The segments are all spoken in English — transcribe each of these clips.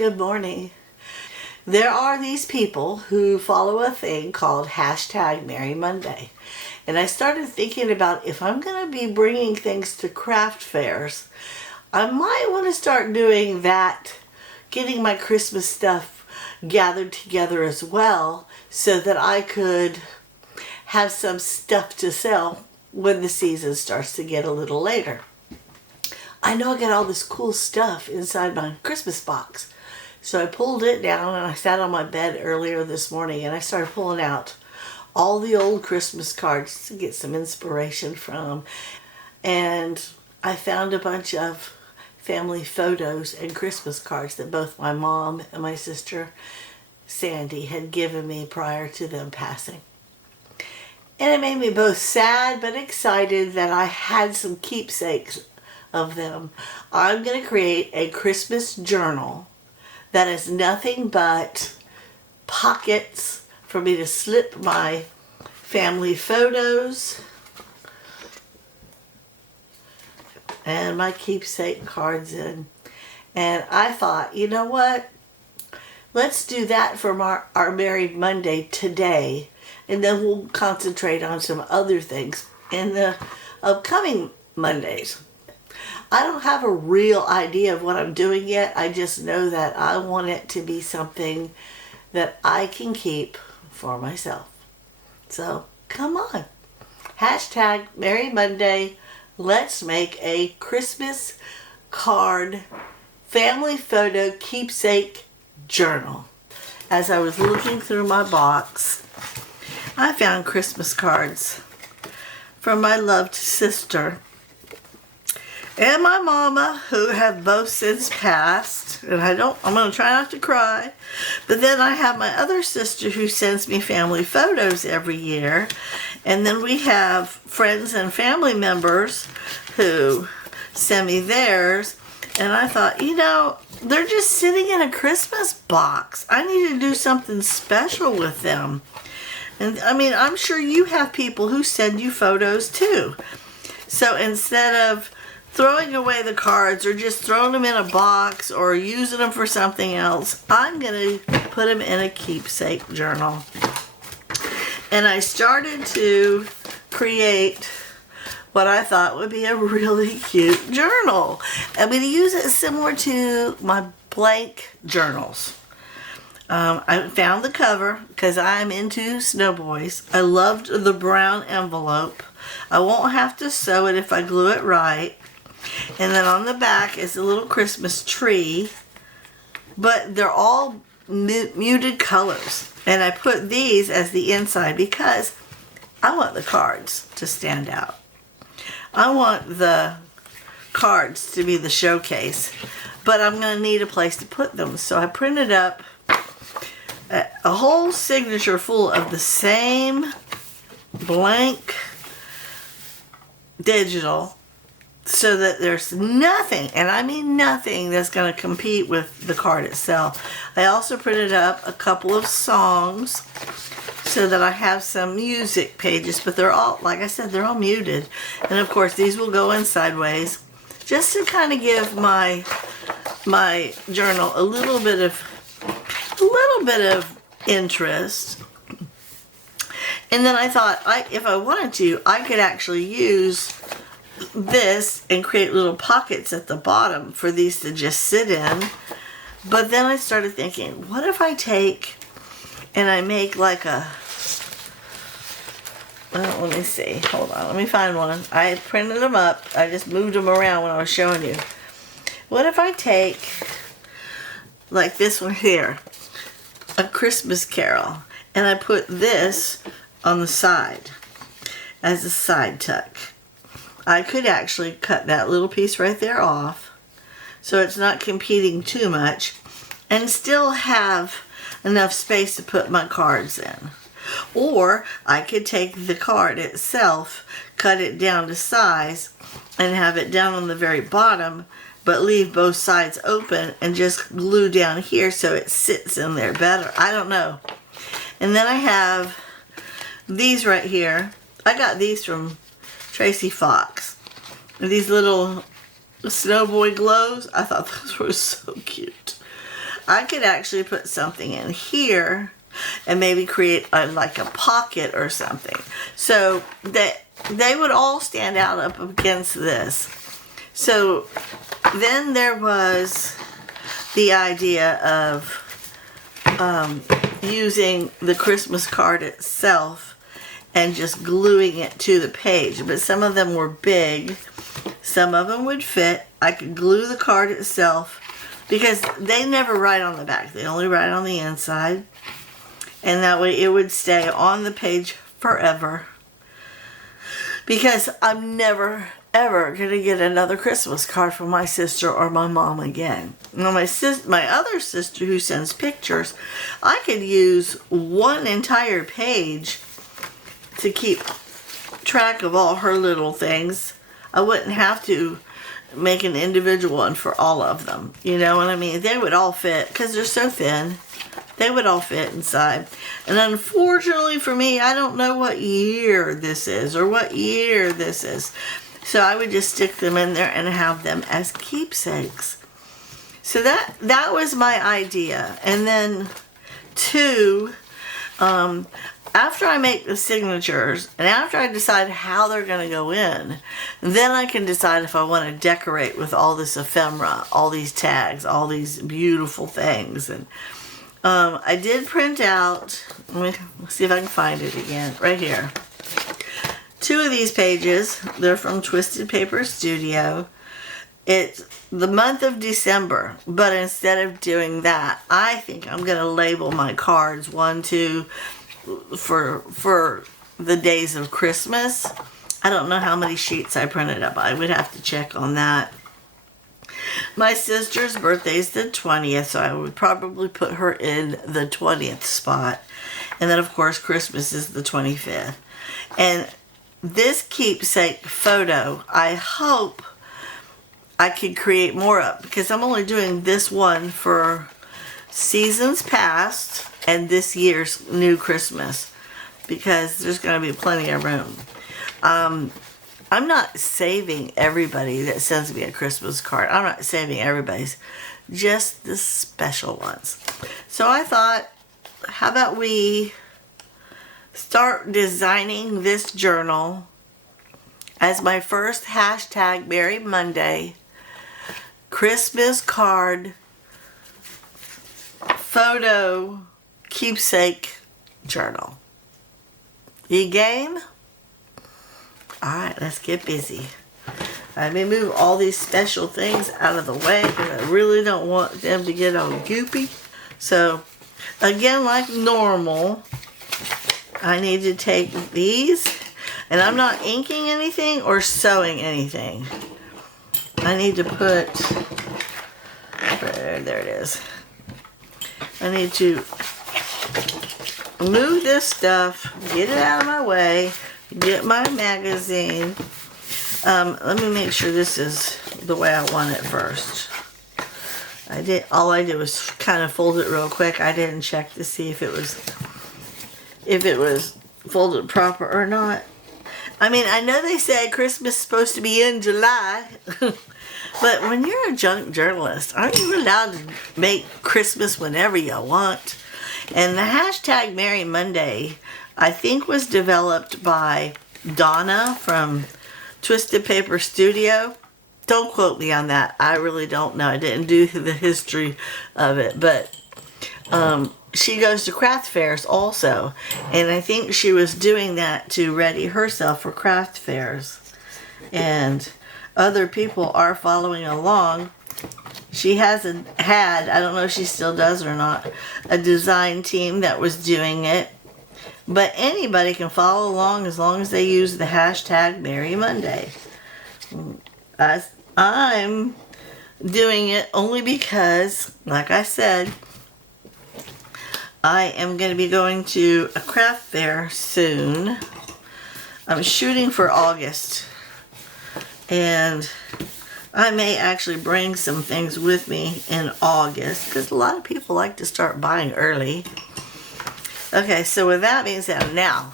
Good morning. There are these people who follow a thing called hashtag Merry Monday. And I started thinking about if I'm going to be bringing things to craft fairs, I might want to start doing that, getting my Christmas stuff gathered together as well so that I could have some stuff to sell when the season starts to get a little later. I know I got all this cool stuff inside my Christmas box. So I pulled it down and I sat on my bed earlier this morning and I started pulling out all the old Christmas cards to get some inspiration from. And I found a bunch of family photos and Christmas cards that both my mom and my sister Sandy had given me prior to them passing. And it made me both sad but excited that I had some keepsakes of them. I'm going to create a Christmas journal that is nothing but pockets for me to slip my family photos and my keepsake cards in. And I thought, you know what? Let's do that for our Merry Monday today, and then we'll concentrate on some other things in the upcoming Mondays. I don't have a real idea of what I'm doing yet. I just know that I want it to be something that I can keep for myself. So come on. Hashtag Merry Monday. Let's make a Christmas card family photo keepsake journal. As I was looking through my box, I found Christmas cards from my loved sister and my mama, who have both since passed. And I'm going to try not to cry. But then I have my other sister who sends me family photos every year. And then we have friends and family members who send me theirs. And I thought, you know, they're just sitting in a Christmas box. I need to do something special with them. And I mean, I'm sure you have people who send you photos too. So instead of throwing away the cards or just throwing them in a box or using them for something else, I'm going to put them in a keepsake journal. And I started to create what I thought would be a really cute journal. I'm going to use it similar to my blank journals. I found the cover because I'm into snowboys. I loved the brown envelope. I won't have to sew it if I glue it right. And then on the back is a little Christmas tree, but they're all muted colors. And I put these as the inside because I want the cards to stand out. I want the cards to be the showcase, but I'm going to need a place to put them. So I printed up a whole signature full of the same blank digital, so that there's nothing, and I mean nothing, that's going to compete with the card itself. I also printed up a couple of songs so that I have some music pages, but they're all, like I said, they're all muted. And of course these will go in sideways just to kind of give my journal a little bit of interest. And then I thought, if I wanted to, I could actually use this and create little pockets at the bottom for these to just sit in. But then I started thinking, what if I take and I make like a, let me see, hold on, let me find one. I printed them up, I just moved them around when I was showing you. What if I take like this one here, A Christmas Carol, and I put this on the side as a side tuck. I could actually cut that little piece right there off so it's not competing too much and still have enough space to put my cards in. Or I could take the card itself, cut it down to size, and have it down on the very bottom, but leave both sides open and just glue down here so it sits in there better. I don't know. And then I have these right here. I got these from Tracy Fox. These little snowboy glows. I thought those were so cute. I could actually put something in here and maybe create like a pocket or something. So that they would all stand out up against this. So then there was the idea of using the Christmas card itself and just gluing it to the page. But some of them were big, some of them would fit. I could glue the card itself because they never write on the back. They only write on the inside. And that way it would stay on the page forever. Because I'm never, ever going to get another Christmas card from my sister or my mom again. Now my other sister who sends pictures, I could use one entire page to keep track of all her little things. I wouldn't have to make an individual one for all of them. You know what I mean? They would all fit because they're so thin. They would all fit inside. And unfortunately for me, I don't know what year this is or what year this is. So I would just stick them in there and have them as keepsakes. So that was my idea. And then two, after I make the signatures and after I decide how they're going to go in, then I can decide if I want to decorate with all this ephemera, all these tags, all these beautiful things. And I did print out, let me see if I can find it again, right here. Two of these pages, they're from Twisted Paper Studio. It's the month of December, but instead of doing that, I think I'm going to label my cards 1, 2, for the days of Christmas. I don't know how many sheets I printed up. I would have to check on that. My sister's birthday is the 20th, so I would probably put her in the 20th spot. And then, of course, Christmas is the 25th. And this keepsake photo, I hope I could create more of, because I'm only doing this one for seasons past and this year's new Christmas, because there's going to be plenty of room. I'm not saving everybody that sends me a Christmas card. I'm not saving everybody's, just the special ones. So I thought, how about we start designing this journal as my first hashtag Merry Monday Christmas card photo keepsake journal. You game? Alright, let's get busy. Let me move all these special things out of the way because I really don't want them to get all goopy. So, again, like normal, I need to take these, and I'm not inking anything or sewing anything. I need to put, there it is. I need to move this stuff, get it out of my way, get my magazine. Let me make sure this is the way I want it first. All I did was kind of fold it real quick. I didn't check to see if it was folded proper or not. I mean, I know they say Christmas is supposed to be in July, but when you're a junk journalist, aren't you allowed to make Christmas whenever you want? And the hashtag Merry Monday, I think, was developed by Donna from Twisted Paper Studio. Don't quote me on that. I really don't know. I didn't do the history of it, but she goes to craft fairs also, and I think she was doing that to ready herself for craft fairs, and other people are following along. She hasn't had, I don't know if she still does or not, a design team that was doing it, but anybody can follow along as long as they use the hashtag Merry Monday. I'm doing it only because, like I said, I am going to be going to a craft fair soon. I'm shooting for August, and I may actually bring some things with me in August because a lot of people like to start buying early. Okay, so with that being said, now,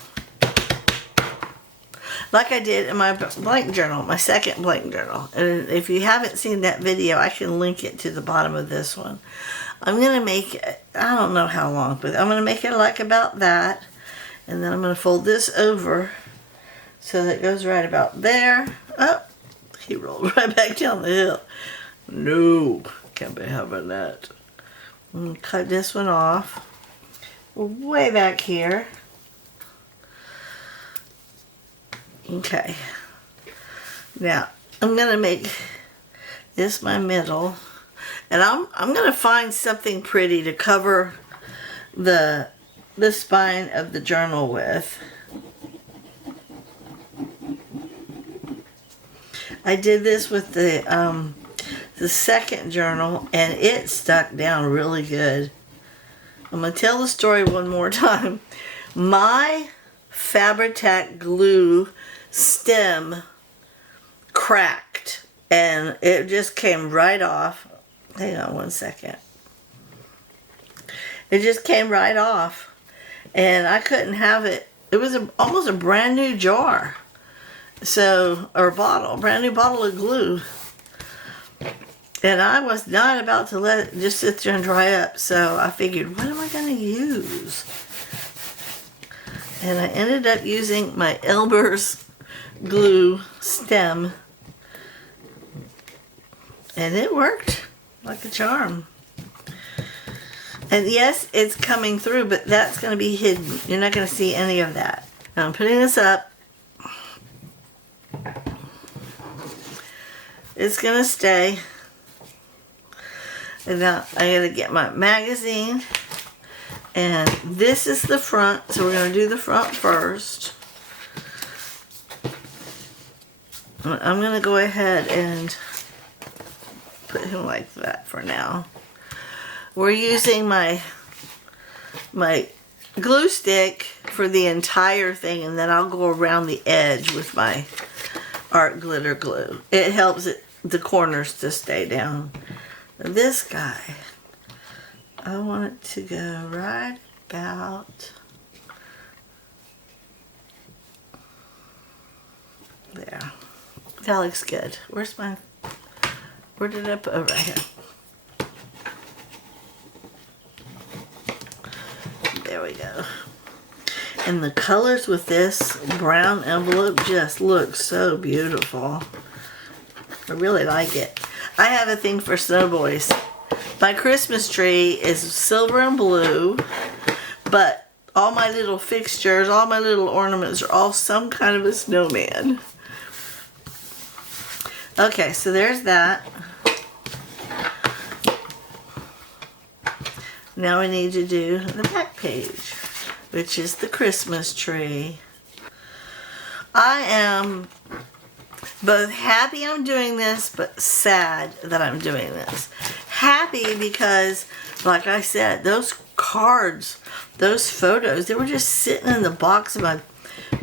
like I did in my blank journal, my second blank journal, and if you haven't seen that video, I can link it to the bottom of this one. I'm going to make it, I don't know how long, but I'm going to make it like about that. And then I'm going to fold this over so that it goes right about there. Oh, he rolled right back down the hill. No, can't be having that. Cut this one off. Way back here. Okay. Now, I'm going to make this my middle. And I'm going to find something pretty to cover the spine of the journal with. I did this with the second journal, and it stuck down really good. I'm going to tell the story one more time. My Fabri-Tac glue stem cracked, and it just came right off. Hang on one second. It just came right off, and I couldn't have it. It was almost a brand new jar, or bottle, brand new bottle of glue. And I was not about to let it just sit there and dry up, so I figured, what am I going to use? And I ended up using my Elmer's glue stem, and it worked like a charm. And yes, it's coming through, but that's going to be hidden. You're not going to see any of that. Now I'm putting this up. It's going to stay. And now I got to get my magazine. And this is the front, so we're going to do the front first. I'm going to go ahead and put him like that for now. We're using my glue stick for the entire thing, and then I'll go around the edge with my art glitter glue. It helps the corners to stay down. Now this guy, I want it to go right about there. That looks good. Where did I put? Oh, right here. There we go. And the colors with this brown envelope just look so beautiful. I really like it. I have a thing for snow boys. My Christmas tree is silver and blue, but all my little fixtures, all my little ornaments are all some kind of a snowman. Okay, so there's that. Now we need to do the back page, which is the Christmas tree. I am both happy I'm doing this, but sad that I'm doing this. Happy because, like I said, those cards, those photos, they were just sitting in the box of my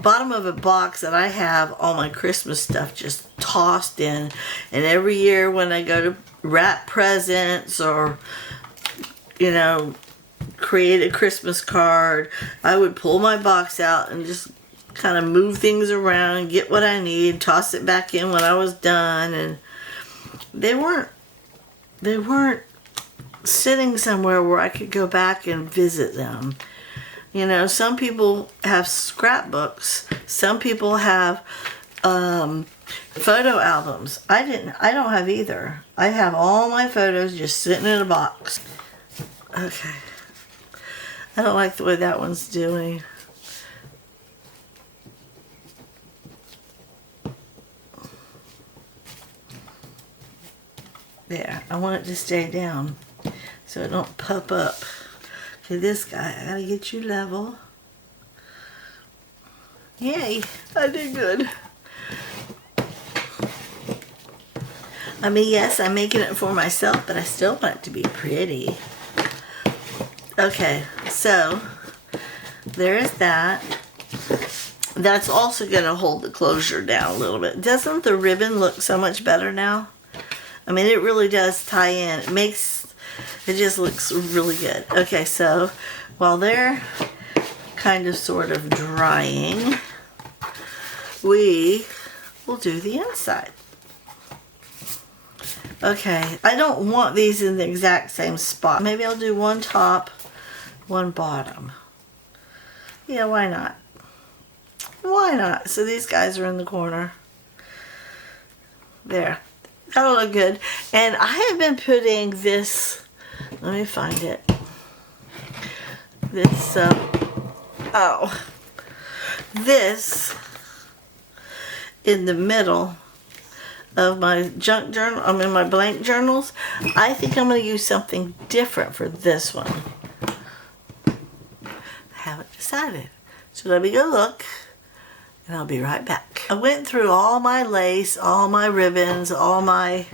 bottom of a box that I have all my Christmas stuff just tossed in. And every year when I go to wrap presents or, you know, create a Christmas card, I would pull my box out and just kind of move things around and get what I need, toss it back in when I was done. And they weren't sitting somewhere where I could go back and visit them. You know, some people have scrapbooks. Some people have photo albums. I don't have either. I have all my photos just sitting in a box. Okay. I don't like the way that one's doing. There. I want it to stay down so it don't pop up. Okay, this guy, I gotta get you level. Yay, I did good. I mean, yes, I'm making it for myself, but I still want it to be pretty. Okay, so there is that. That's also gonna hold the closure down a little bit. Doesn't the ribbon look so much better now? I mean, it really does tie in. It just looks really good. Okay, so while they're kind of sort of drying, we will do the inside. Okay, I don't want these in the exact same spot. Maybe I'll do one top, one bottom. Yeah, why not? Why not? So these guys are in the corner. There. That'll look good. And I have been putting this, let me find it. This, this in the middle of my junk journal. I'm in my blank journals. I think I'm going to use something different for this one. I haven't decided. So let me go look, and I'll be right back. I went through all my lace, all my ribbons, all my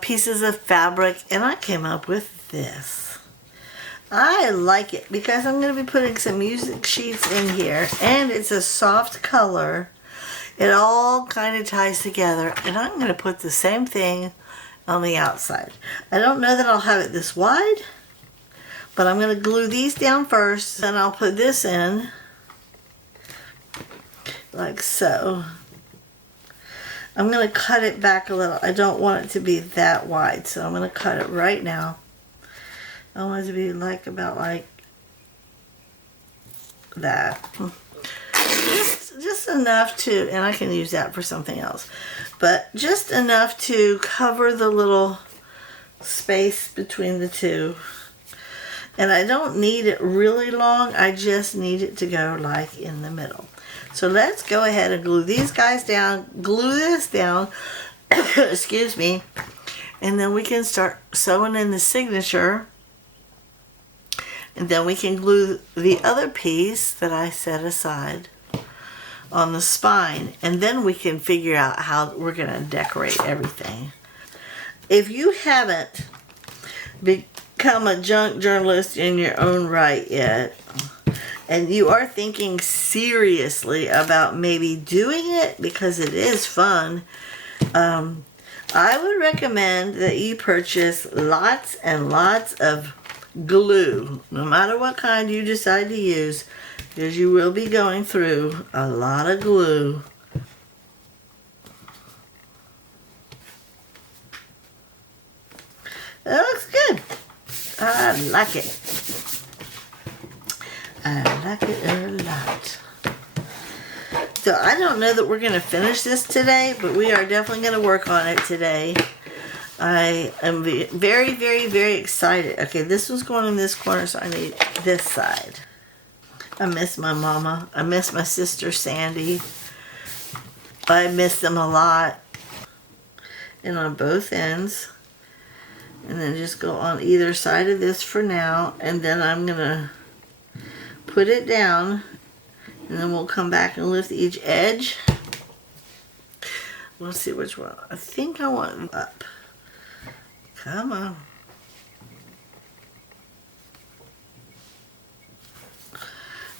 pieces of fabric, and I came up with this. I like it because I'm going to be putting some music sheets in here, and it's a soft color. It all kind of ties together, and I'm going to put the same thing on the outside. I don't know that I'll have it this wide, but I'm going to glue these down first, and I'll put this in like so. I'm going to cut it back a little. I don't want it to be that wide, so I'm going to cut it right now. I want it to be like about like that. Just enough to, and I can use that for something else, but just enough to cover the little space between the two. And I don't need it really long, I just need it to go like in the middle. So let's go ahead and glue these guys down, glue this down, excuse me, and then we can start sewing in the signature. And then we can glue the other piece that I set aside on the spine, and then we can figure out how we're going to decorate everything. If you haven't become a junk journalist in your own right yet, and you are thinking seriously about maybe doing it because it is fun, I would recommend that you purchase lots and lots of glue, no matter what kind you decide to use, because you will be going through a lot of glue. It looks good. I like it. I like it a lot. So I don't know that we're going to finish this today, but we are definitely going to work on it today. I am very, very, very excited. Okay, this was going in this corner, so I need this side. I miss my mama. I miss my sister Sandy. I miss them a lot. And on both ends. And then just go on either side of this for now. And then I'm going to put it down. And then we'll come back and lift each edge. We'll see which one. I think I want up. Come on.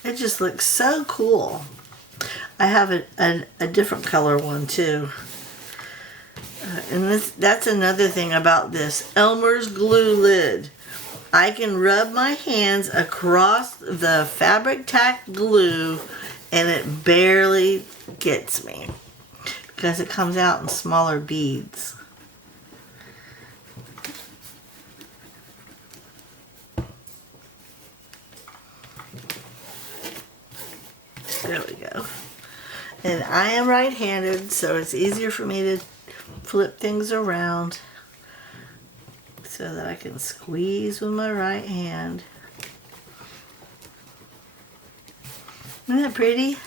It just looks so cool. I have a different color one too. And that's another thing about this. Elmer's glue lid. I can rub my hands across the fabric tack glue and it barely gets me because it comes out in smaller beads. There we go. And I am right-handed, so it's easier for me to flip things around so that I can squeeze with my right hand. Isn't that pretty?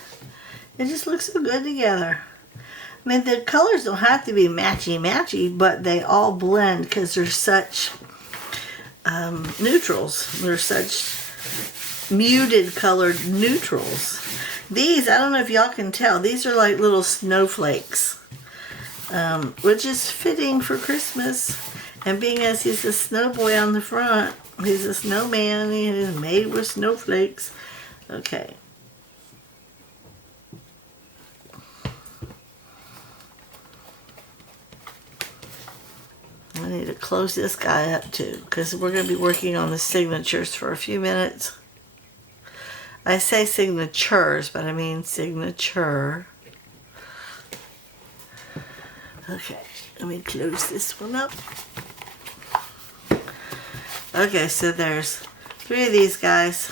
It just looks so good together. I mean, the colors don't have to be matchy-matchy, but they all blend because they're such neutrals. They're such muted colored neutrals. These, I don't know if y'all can tell, these are like little snowflakes, which is fitting for Christmas. And being as he's a snow boy on the front, he's a snowman, and he's made with snowflakes. Okay. I need to close this guy up too, because we're going to be working on the signatures for a few minutes. I say signatures, but I mean signature. Okay. Let me close this one up. Okay, so there's 3 of these guys,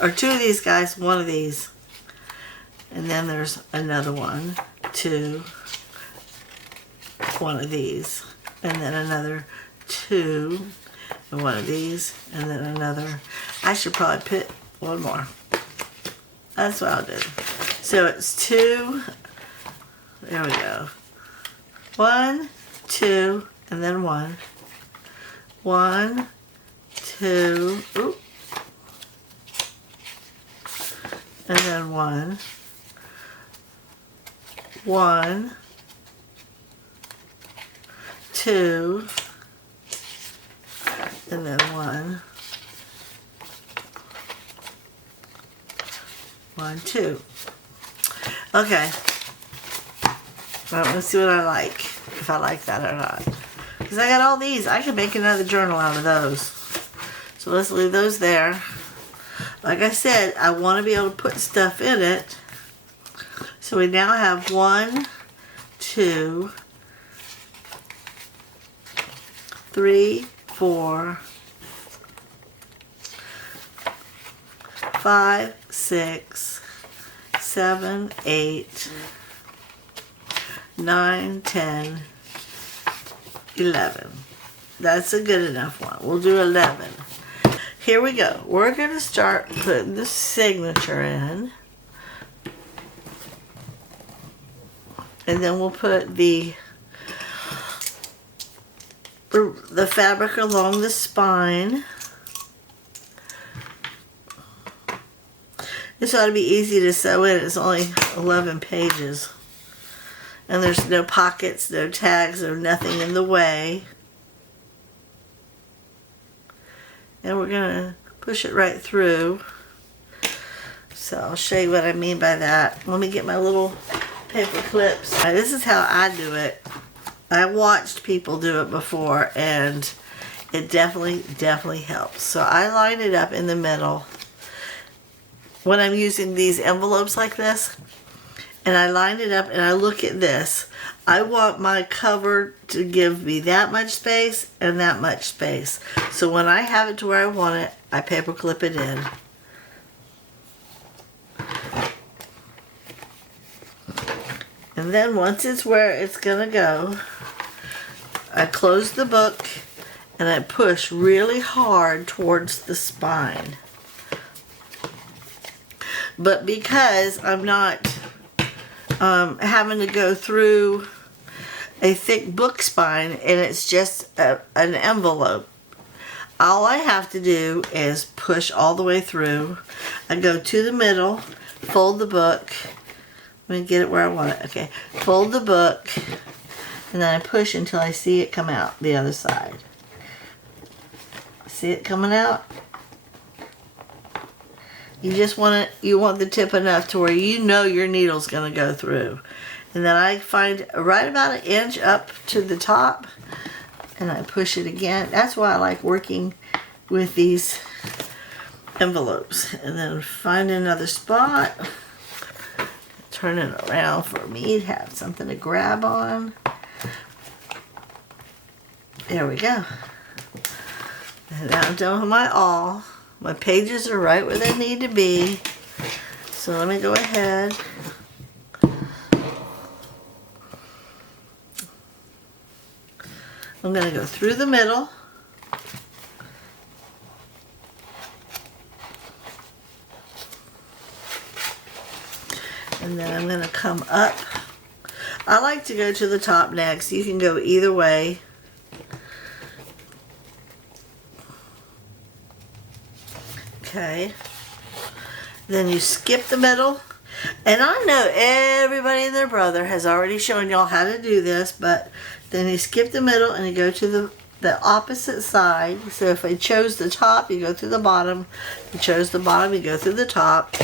or 2 of these guys, 1 of these. And then there's another 1, 2, 1 of these. And then another 2, and 1 of these. And then another, I should probably put 1 more. That's what I'll do. So it's 2, there we go. 1, 2, and then 1. 1, 2, oop. And then 1. 1, 2, and then 1. 1, 2. Okay. Well, let's see what I like. If I like that or not. Because I got all these. I can make another journal out of those. So let's leave those there. Like I said, I want to be able to put stuff in it. So we now have 1, 2, 3, 4, 5, 6, 7, 8, 9, 10, 11. That's a good enough one. We'll do 11. Here we go. We're going to start putting the signature in. And then we'll put the fabric along the spine. This ought to be easy to sew in. It's only 11 pages. And there's no pockets, no tags, or nothing in the way. And we're going to push it right through. So I'll show you what I mean by that. Let me get my little paper clips. All right, this is how I do it. I watched people do it before, and it definitely helps. So I line it up in the middle when I'm using these envelopes like this, and I line it up and I look at this. I want my cover to give me that much space and that much space. So when I have it to where I want it, I paper clip it in. And then once it's where it's gonna go, I close the book and I push really hard towards the spine. But because I'm not having to go through a thick book spine and it's just an envelope, all I have to do is push all the way through. I go to the middle, fold the book. Let me get it where I want it. Okay, fold the book, and then I push until I see it come out the other side. See it coming out? You just want it, you want the tip enough to where you know your needle's going to go through. And then I find right about 1 inch up to the top, and I push it again. That's why I like working with these envelopes. And then find another spot. Turn it around for me to have something to grab on. There we go. And now I'm done with my awl. My pages are right where they need to be. So let me go ahead. I'm going to go through the middle. And then I'm going to come up. I like to go to the top next. You can go either way. Okay. Then you skip the middle. And I know everybody and their brother has already shown y'all how to do this, but then you skip the middle and you go to the opposite side. So if I chose the top, you go through the bottom. If you chose the bottom, you go through the top.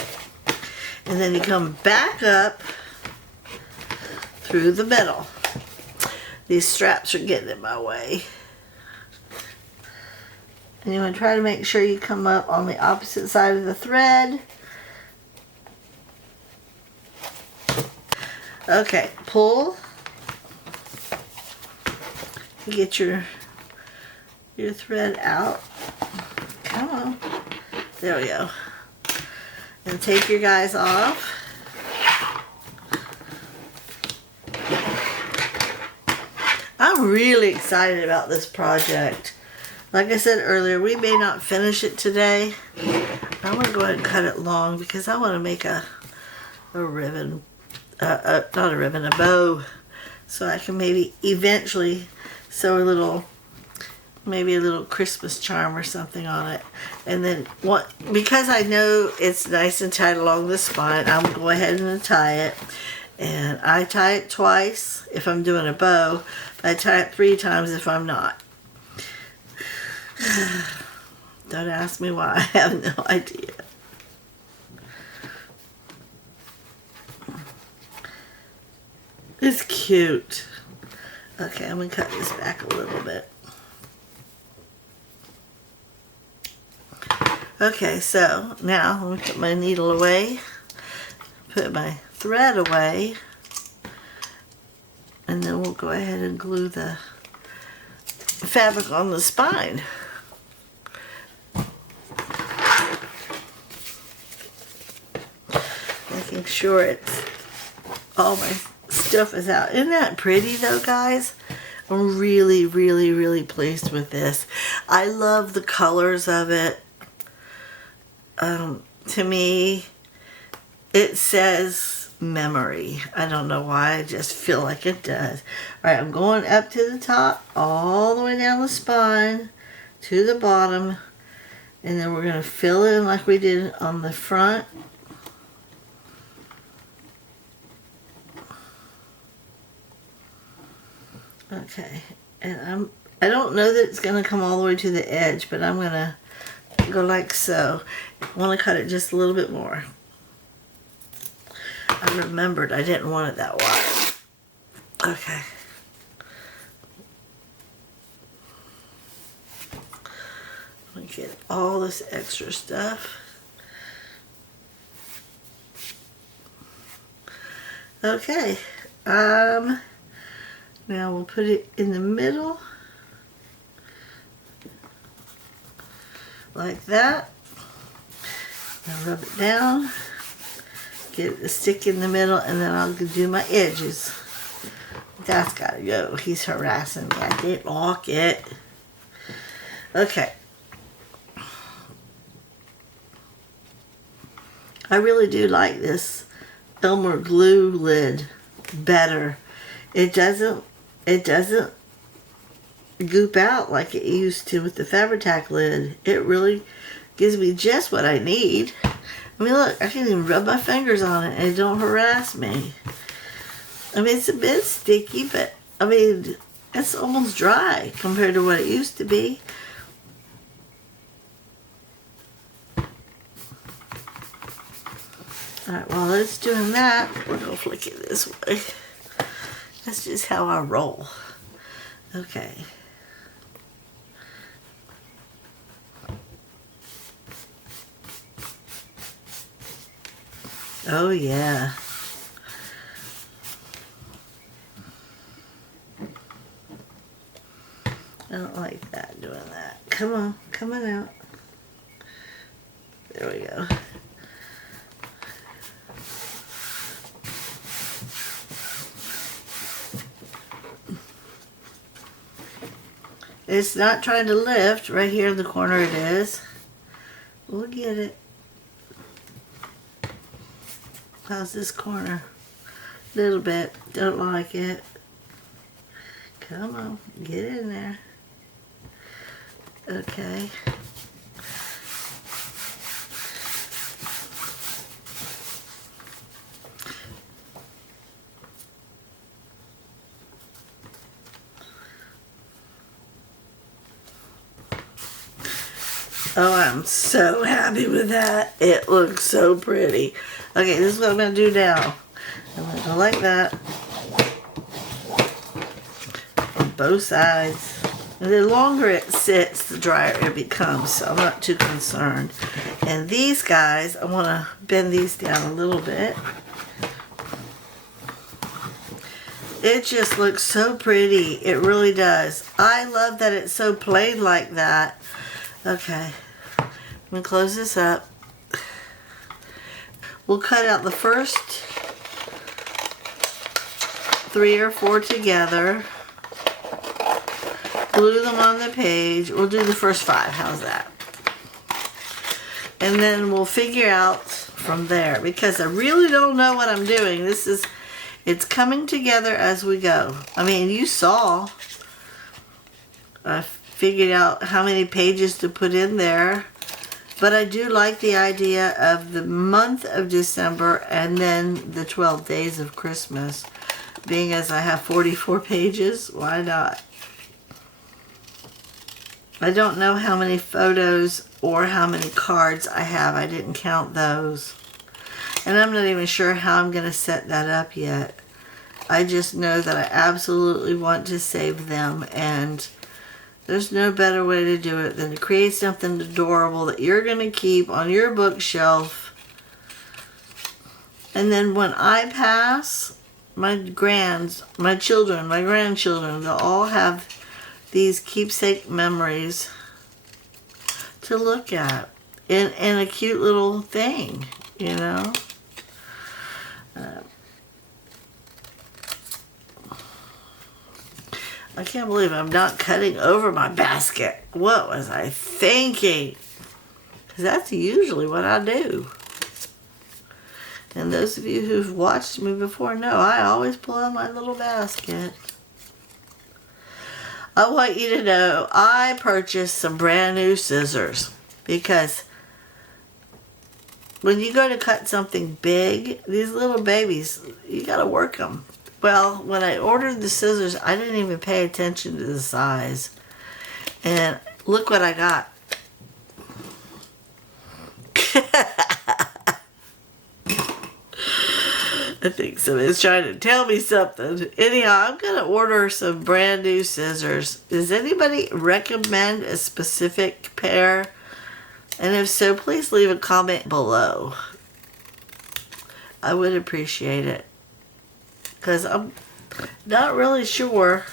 And then you come back up through the middle. These straps are getting in my way. And you want to try to make sure you come up on the opposite side of the thread. Okay, pull. get your thread out. Come on. There we go. And take your guys off. I'm really excited about this project. Like I said earlier, we may not finish it today. I'm going to go ahead and cut it long because I want to make a ribbon, not a ribbon, a bow. So I can maybe eventually sew maybe a little Christmas charm or something on it. And then because I know it's nice and tight along the spine, I'm going to go ahead and tie it. And I tie it twice if I'm doing a bow, but I tie it 3 times if I'm not. Don't ask me why, I have no idea. It's cute. Okay, I'm going to cut this back a little bit. Okay, so now let me put my needle away, put my thread away, and then we'll go ahead and glue the fabric on the spine. Making sure all my stuff is out. Isn't that pretty though, guys? I'm really, really, really pleased with this. I love the colors of it. To me, it says memory. I don't know why, I just feel like it does. Alright, I'm going up to the top, all the way down the spine, to the bottom, and then we're going to fill in like we did on the front. Okay, and I don't know that it's going to come all the way to the edge, but I'm going to go like so. I want to cut it just a little bit more. I remembered I didn't want it that wide. Okay. I'm going to get all this extra stuff. Okay. Now we'll put it in the middle. Like that. Now rub it down. Get it to stick in the middle, and then I'll do my edges. That's gotta go. He's harassing me. I didn't lock it. Okay. I really do like this Elmer glue lid better. It doesn't goop out like it used to with the Fabri-Tac lid. It really gives me just what I need. I mean, look, I can even rub my fingers on it and it don't harass me. I mean, it's a bit sticky, but I mean, it's almost dry compared to what it used to be. Alright, while it's doing that, we're going to flick it this way. That's just how I roll. Okay. Oh yeah. I don't like that, doing that. Come on, come on out. There we go. It's not trying to lift. Right here in the corner it is. We'll get it. How's this corner? Little bit. Don't like it. Come on. Get in there. Okay. Oh, I'm so happy with that. It looks so pretty. Okay, this is what I'm going to do now. I'm going to go like that. On both sides. And the longer it sits, the drier it becomes. So I'm not too concerned. And these guys, I want to bend these down a little bit. It just looks so pretty. It really does. I love that it's so plain like that. Okay, I'm gonna close this up. We'll cut out the first 3 or 4 together. Glue them on the page. We'll do the first 5. How's that? And then we'll figure out from there, because I really don't know what I'm doing. It's coming together as we go. I mean, you saw. I figured out how many pages to put in there. But I do like the idea of the month of December and then the 12 days of Christmas. Being as I have 44 pages, why not? I don't know how many photos or how many cards I have. I didn't count those. And I'm not even sure how I'm going to set that up yet. I just know that I absolutely want to save them, and there's no better way to do it than to create something adorable that you're going to keep on your bookshelf. And then when I pass, my grandchildren, they'll all have these keepsake memories to look at in a cute little thing, you know. I can't believe I'm not cutting over my basket. What was I thinking? Because that's usually what I do. And those of you who've watched me before know I always pull out my little basket. I want you to know I purchased some brand new scissors, because when you go to cut something big, these little babies, you gotta work them. Well, when I ordered the scissors, I didn't even pay attention to the size. And look what I got. I think somebody's trying to tell me something. Anyhow, I'm going to order some brand new scissors. Does anybody recommend a specific pair? And if so, please leave a comment below. I would appreciate it, because I'm not really sure.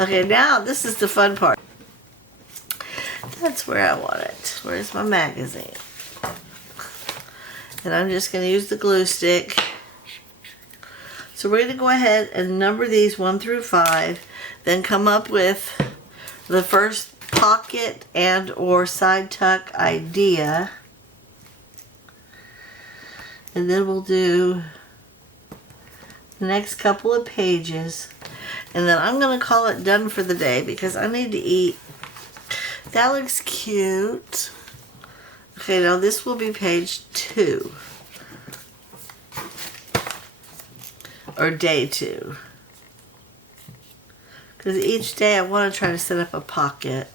Okay, now this is the fun part. That's where I want it. Where's my magazine? And I'm just going to use the glue stick. So we're going to go ahead and number these 1 through 5, then come up with the first pocket and or side tuck idea. And then we'll do the next couple of pages. And then I'm going to call it done for the day, because I need to eat. That looks cute. Okay, now this will be page 2. Or day 2. Because each day I want to try to set up a pocket.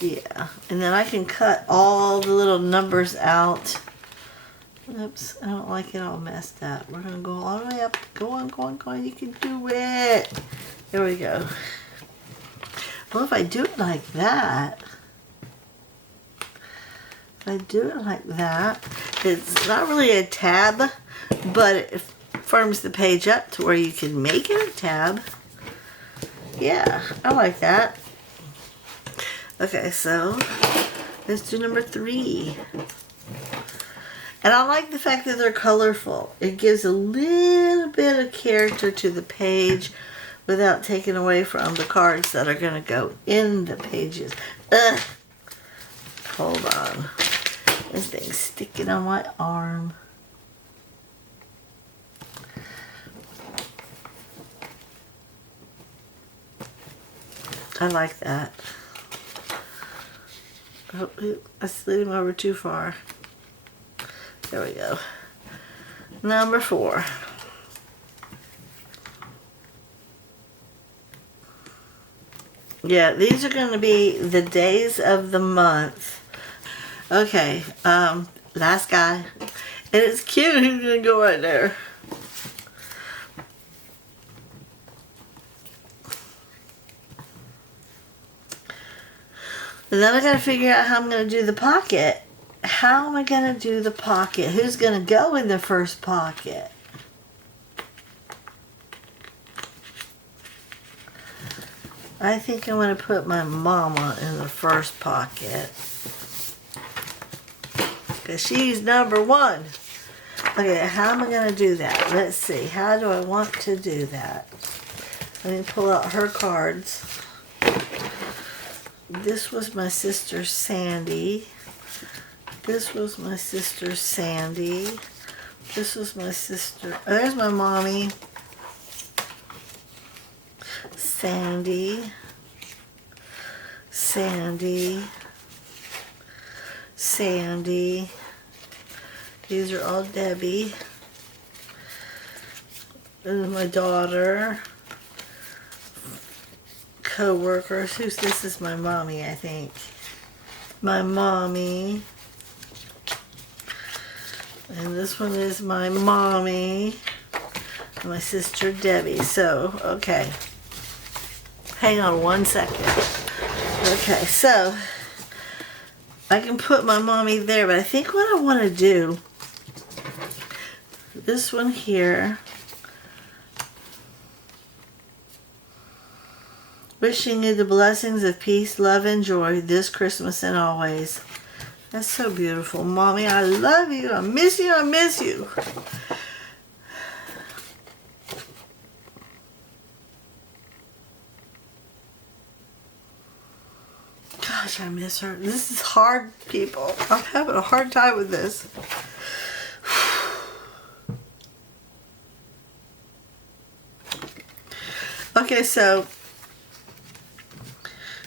Yeah, and then I can cut all the little numbers out. Oops, I don't like it all messed up. We're going to go all the way up. Go on, go on, go on. You can do it. There we go. Well, if I do it like that, it's not really a tab, but it firms the page up to where you can make it a tab. Yeah, I like that. Okay, so let's do number 3. And I like the fact that they're colorful. It gives a little bit of character to the page without taking away from the cards that are going to go in the pages. Ugh. Hold on. This thing's sticking on my arm. I like that. Oh, I slid him over too far. There we go. Number 4. Yeah, these are going to be the days of the month. Okay, last guy. And it's cute. He's going to go right there. And then I gotta figure out how I'm gonna do the pocket. How am I gonna do the pocket? Who's gonna go in the first pocket? I think I'm gonna put my mama in the first pocket. Because she's number one. Okay, how am I gonna do that? Let's see, how do I want to do that? Let me pull out her cards. This was my sister Sandy. This was my sister Sandy. This was my sister. Oh, there's my mommy. Sandy. Sandy. Sandy. These are all Debbie. This is my daughter. Co-workers. Who's this? Is my mommy, I think. My mommy. And this one is my mommy. And my sister Debbie. So, okay. Hang on one second. Okay, so I can put my mommy there, but I think what I want to do, this one here, wishing you the blessings of peace, love, and joy this Christmas and always. That's so beautiful. Mommy, I love you. I miss you. I miss you. Gosh, I miss her. This is hard, people. I'm having a hard time with this. Okay, so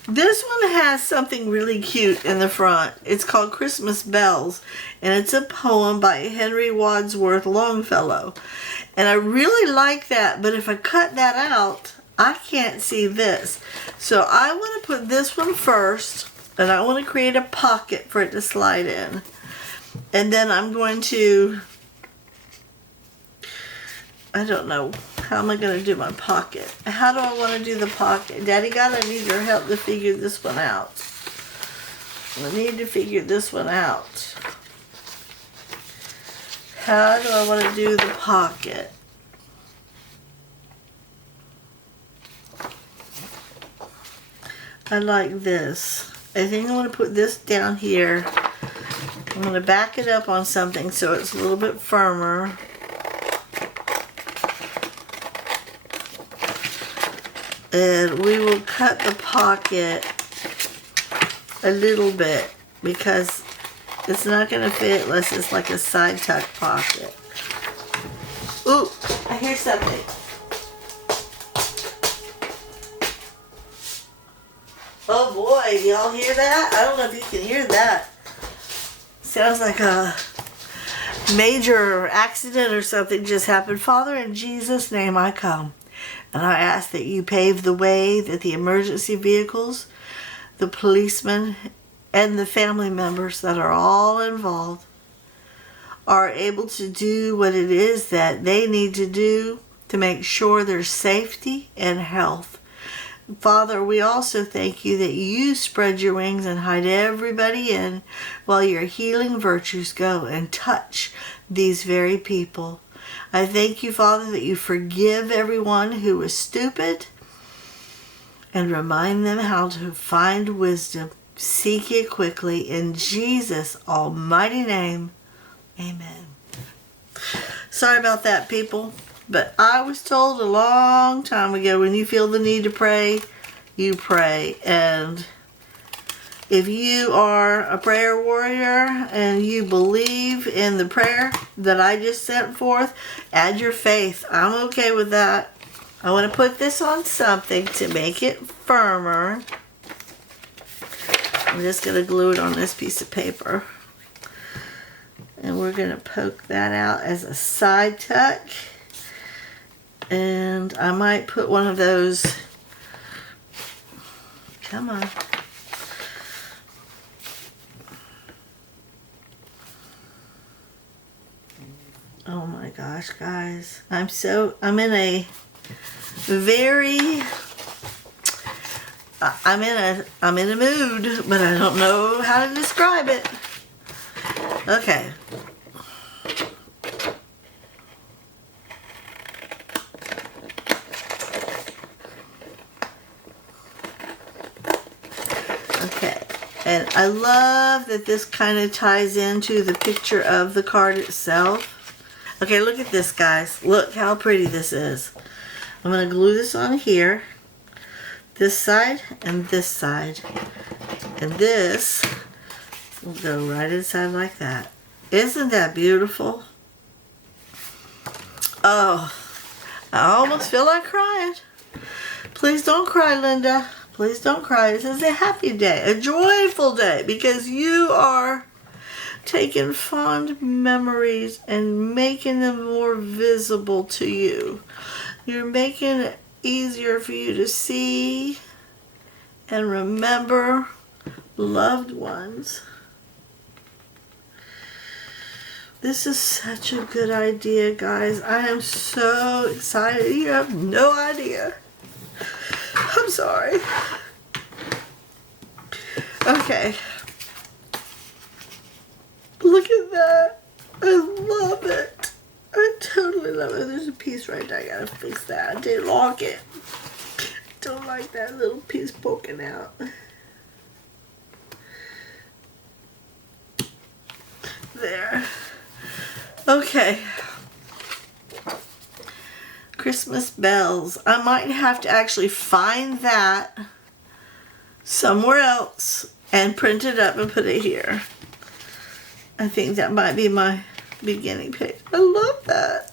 this one has something really cute in the front. It's called Christmas Bells, and it's a poem by Henry Wadsworth Longfellow. And I really like that, but if I cut that out, I can't see this. So I want to put this one first, and I want to create a pocket for it to slide in. And then I'm going to, I don't know, how am I going to do my pocket? How do I want to do the pocket? Daddy God, I need your help to figure this one out. I need to figure this one out. How do I want to do the pocket? I like this. I think I'm going to put this down here. I'm going to back it up on something so it's a little bit firmer. And we will cut the pocket a little bit because it's not going to fit unless it's like a side tuck pocket. Ooh, I hear something. Oh boy, y'all hear that? I don't know if you can hear that. Sounds like a major accident or something just happened. Father, in Jesus' name I come. And I ask that you pave the way, that the emergency vehicles, the policemen, and the family members that are all involved are able to do what it is that they need to do to make sure there's safety and health. Father, we also thank you that you spread your wings and hide everybody in while your healing virtues go and touch these very people. I thank you, Father, that you forgive everyone who is stupid and remind them how to find wisdom. Seek it quickly in Jesus' almighty name. Amen. Sorry about that, people. But I was told a long time ago, when you feel the need to pray, you pray. And if you are a prayer warrior and you believe in the prayer that I just sent forth, add your faith. I'm okay with that. I want to put this on something to make it firmer. I'm just going to glue it on this piece of paper. And we're going to poke that out as a side tuck. And I might put one of those, come on. Oh my gosh, guys. I'm in a very I'm in a mood, but I don't know how to describe it. Okay. Okay. And I love that this kind of ties into the picture of the card itself. Okay, look at this, guys. Look how pretty this is. I'm going to glue this on here. This side and this side. And this will go right inside like that. Isn't that beautiful? Oh, I almost feel like crying. Please don't cry, Linda. Please don't cry. This is a happy day, a joyful day, because you are taking fond memories and making them more visible to you. You're making it easier for you to see and remember loved ones. This is such a good idea, guys. I am so excited. You have no idea. I'm sorry. Okay. Look at that. I love it. I totally love it. There's a piece right there. I gotta fix that. I didn't lock it. Don't like that little piece poking out. There. Okay. Christmas bells. I might have to actually find that somewhere else and print it up and put it here. I think that might be my beginning page. I love that.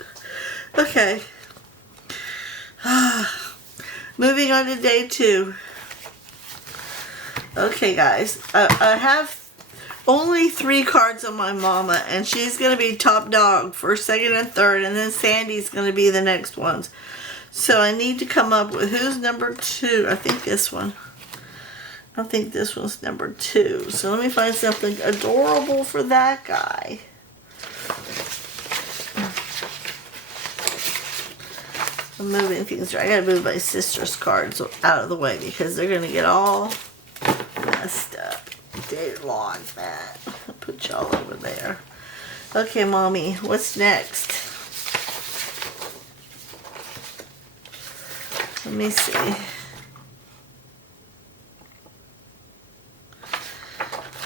Okay. Moving on to day 2. Okay, guys. I have only 3 cards on my mama, and she's going to be top dog for 2nd and 3rd, and then Sandy's going to be the next ones. So I need to come up with who's number 2. I think this one. I think this one's number 2. So let me find something adorable for that guy. I'm moving things. I gotta move my sister's cards out of the way because they're gonna get all messed up. Didn't log that. I'll put y'all over there. Okay, Mommy, what's next? Let me see.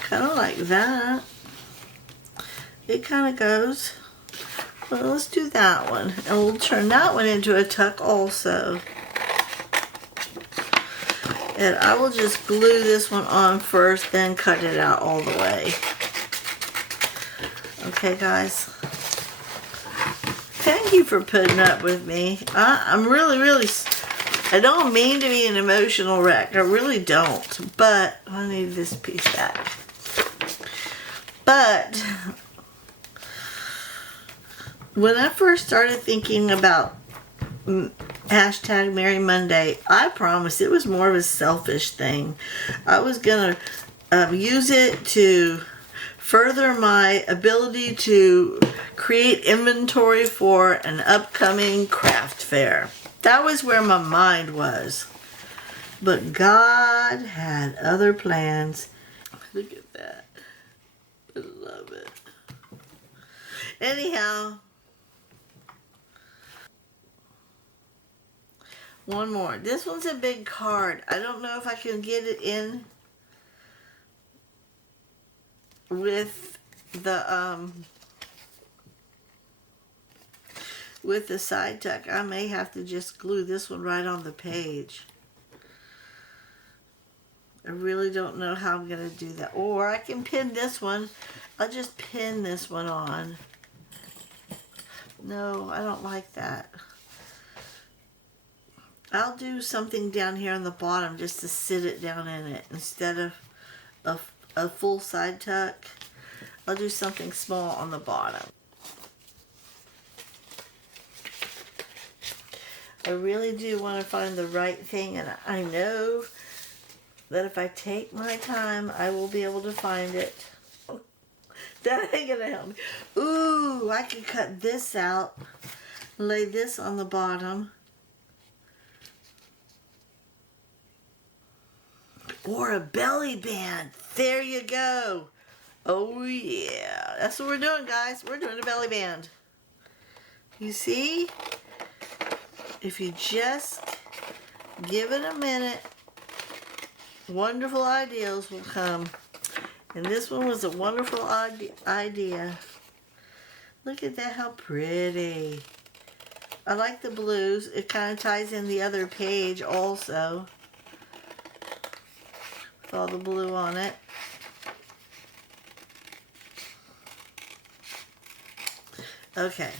Kind of like that. It kind of goes. Well, let's do that one. And we'll turn that one into a tuck also. And I will just glue this one on first, then cut it out all the way. Okay, guys. Thank you for putting up with me. I'm really, I don't mean to be an emotional wreck. I really don't. But I need this piece back. But when I first started thinking about hashtag Merry Monday, I promise it was more of a selfish thing. I was going to use it to further my ability to create inventory for an upcoming craft fair. That was where my mind was. But God had other plans. Look at that. I love it. Anyhow, one more. This one's a big card. I don't know if I can get it in with the side tuck. I may have to just glue this one right on the page. I really don't know how I'm going to do that. Or I can pin this one. I'll just pin this one on. No, I don't like that. I'll do something down here on the bottom just to sit it down in it instead of a full side tuck. I'll do something small on the bottom. I really do want to find the right thing, and I know that if I take my time, I will be able to find it. That ain't gonna help me. Ooh, I can cut this out, lay this on the bottom. or a belly band. There you go. Oh yeah, that's what we're doing, guys. We're doing a belly band. You see? If you just give it a minute, wonderful ideas will come. And this one was a wonderful idea. Look at that, how pretty. I like the blues. It kind of ties in the other page also, with all the blue on it. Okay,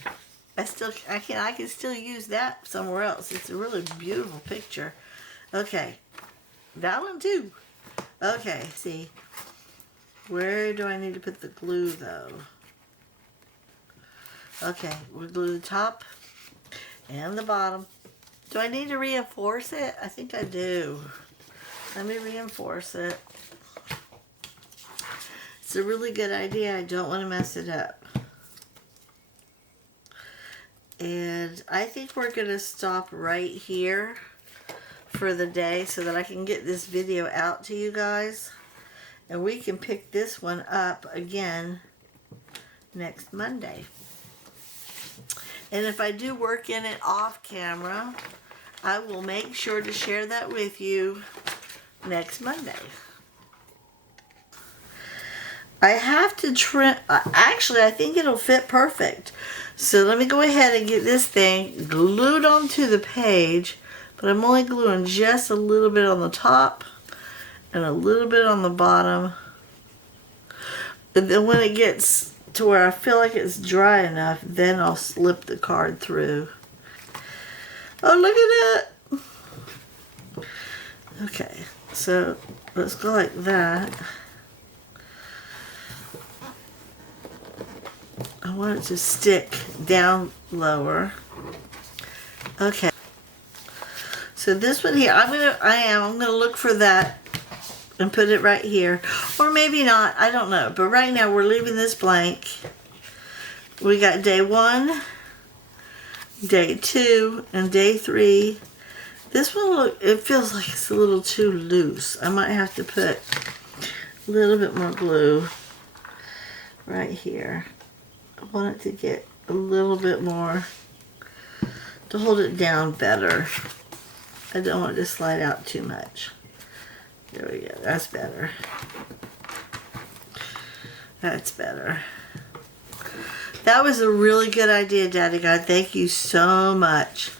I can still use that somewhere else. It's a really beautiful picture. Okay, that one too. Okay, see, where do I need to put the glue though? Okay, we'll glue the top and the bottom. Do I need to reinforce it? I think I do. Let me reinforce it. It's a really good idea. I don't want to mess it up. And I think we're going to stop right here for the day so that I can get this video out to you guys. And we can pick this one up again next Monday. And if I do work in it off camera, I will make sure to share that with you next Monday. I have to trim, actually I think it'll fit perfect. So let me go ahead and get this thing glued onto the page, but I'm only gluing just a little bit on the top and a little bit on the bottom. And then when it gets to where I feel like it's dry enough, then I'll slip the card through. Oh, look at that! Okay, so let's go like that. I want it to stick down lower. Okay. So this one here, I'm gonna look for that and put it right here. Or maybe not, I don't know. But right now we're leaving this blank. We got day 1, day 2, and day 3. This one, look, it feels like it's a little too loose. I might have to put a little bit more glue right here. I want it to get a little bit more, to hold it down better. I don't want it to slide out too much. There we go, that's better. That's better. That was a really good idea, Daddy God. Thank you so much.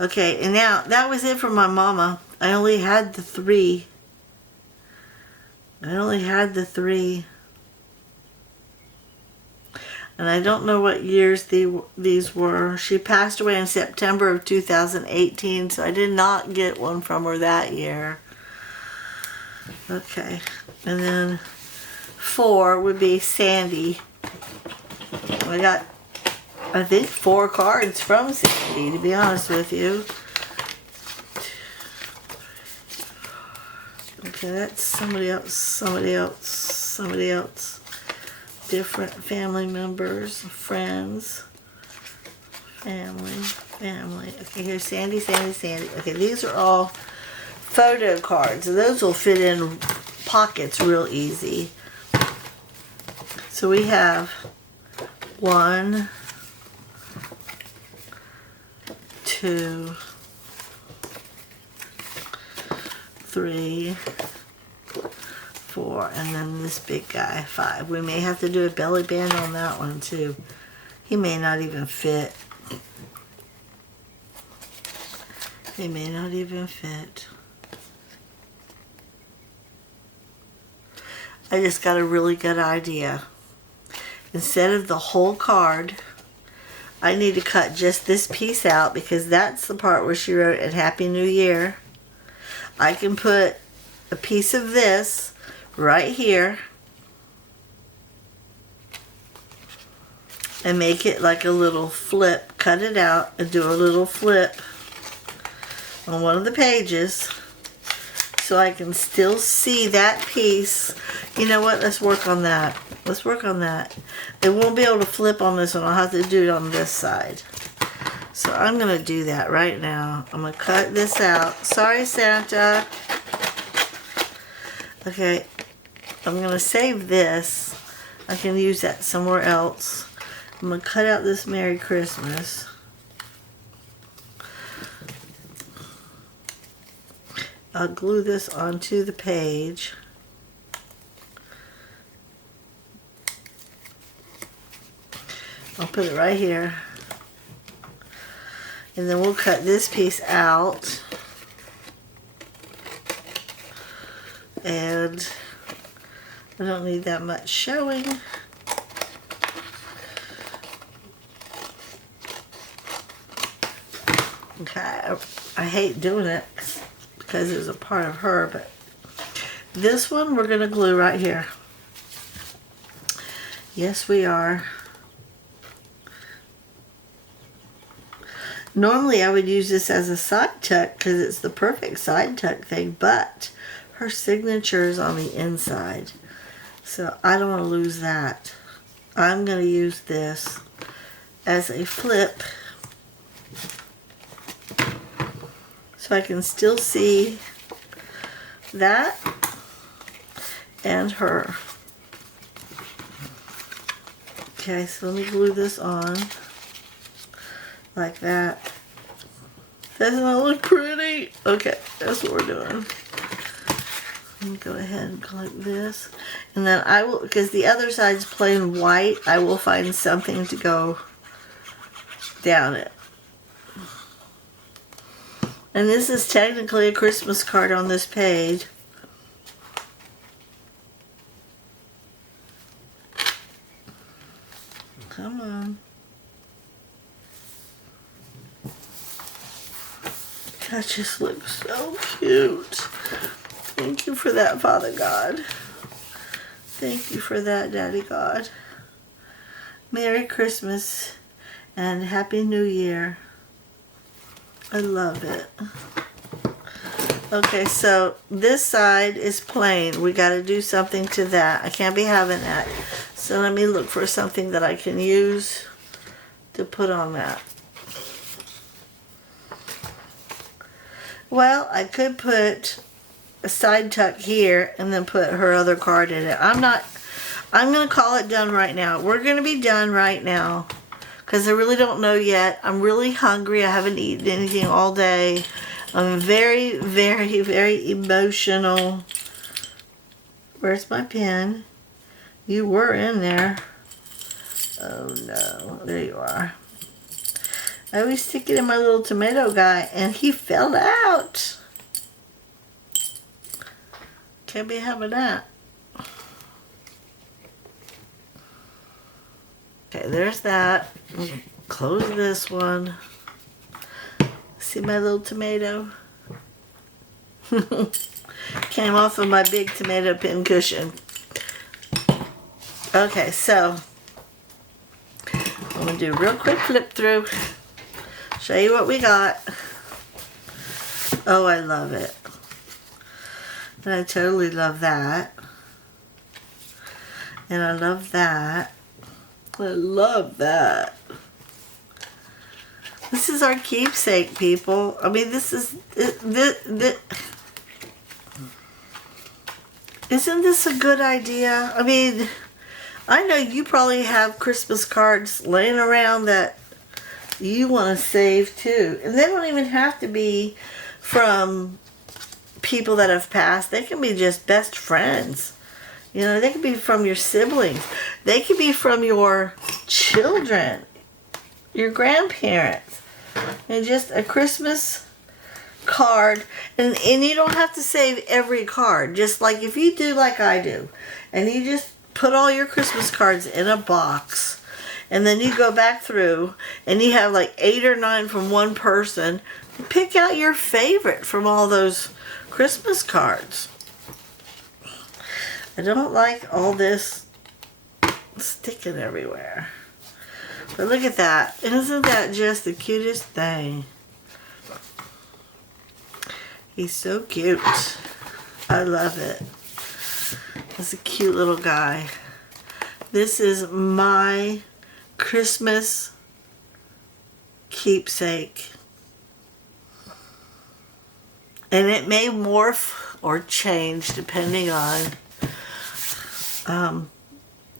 Okay, and now that was it for my mama. I only had the 3. I only had the 3. And I don't know what years these were. She passed away in September of 2018, so I did not get one from her that year. Okay, and then 4 would be Sandy. I got, I think, 4 cards from Sandy, to be honest with you. Okay, that's somebody else, somebody else, somebody else. Different family members, friends, family. Okay, here's Sandy, Sandy, Sandy. Okay, these are all photo cards. So those will fit in pockets real easy. So we have 1, 2, 3, 4, and then this big guy, 5. We may have to do a belly band on that one too. He may not even fit. He may not even fit. I just got a really good idea. Instead of the whole card, I need to cut just this piece out because that's the part where she wrote "and Happy New Year." I can put a piece of this right here and make it like a little flip. Cut it out and do a little flip on one of the pages so I can still see that piece. You know what? Let's work on that. Let's work on that. It won't be able to flip on this one. I'll have to do it on this side. So I'm going to do that right now. I'm going to cut this out. Sorry, Santa. Okay, I'm going to save this. I can use that somewhere else. I'm going to cut out this Merry Christmas. I'll glue this onto the page. I'll put it right here. And then we'll cut this piece out. And I don't need that much showing. Okay, I hate doing it because it's a part of her, but this one we're going to glue right here. Yes, we are. Normally I would use this as a side tuck because it's the perfect side tuck thing, but her signature is on the inside. So I don't want to lose that. I'm going to use this as a flip so I can still see that and her. Okay, so let me glue this on like that. Doesn't that look pretty? Okay, that's what we're doing. Let me go ahead and click this. And then I will, because the other side's plain white, I will find something to go down it. And this is technically a Christmas card on this page. Come on. That just looks so cute. Thank you for that, Father God. Thank you for that, Daddy God. Merry Christmas and Happy New Year. I love it. Okay, so this side is plain. We got to do something to that. I can't be having that. So let me look for something that I can use to put on that. Well, I could put a side tuck here and then put her other card in it. I'm going to call it done right now. We're going to be done right now because I really don't know yet. I'm really hungry. I haven't eaten anything all day. I'm very, very, very emotional. Where's my pen? You were in there. Oh no, there you are. I always stick it in my little tomato guy and he fell out. Can't be having that. Okay, there's that. Close this one. See my little tomato? Came off of my big tomato pin cushion. Okay, so I'm going to do a real quick flip through. Show you what we got. Oh, I love it. And I totally love that. And I love that. I love that. This is our keepsake, people. I mean, this is... Isn't this a good idea? I mean, I know you probably have Christmas cards laying around that you want to save too. And they don't even have to be from people that have passed. They can be just best friends. You know, they could be from your siblings. They could be from your children, your grandparents. And just a Christmas card. And you don't have to save every card. Just like if you do like I do. And you just put all your Christmas cards in a box. And then you go back through and you have like 8 or 9 from one person. Pick out your favorite from all those Christmas cards. I don't like all this sticking everywhere. But look at that. Isn't that just the cutest thing? He's so cute. I love it. He's a cute little guy. This is my Christmas keepsake. And it may morph or change depending on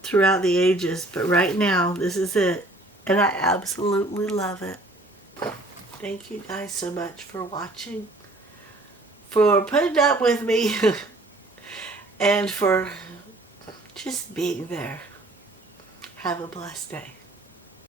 throughout the ages. But right now, this is it. And I absolutely love it. Thank you guys so much for watching, for putting up with me, and for just being there. Have a blessed day.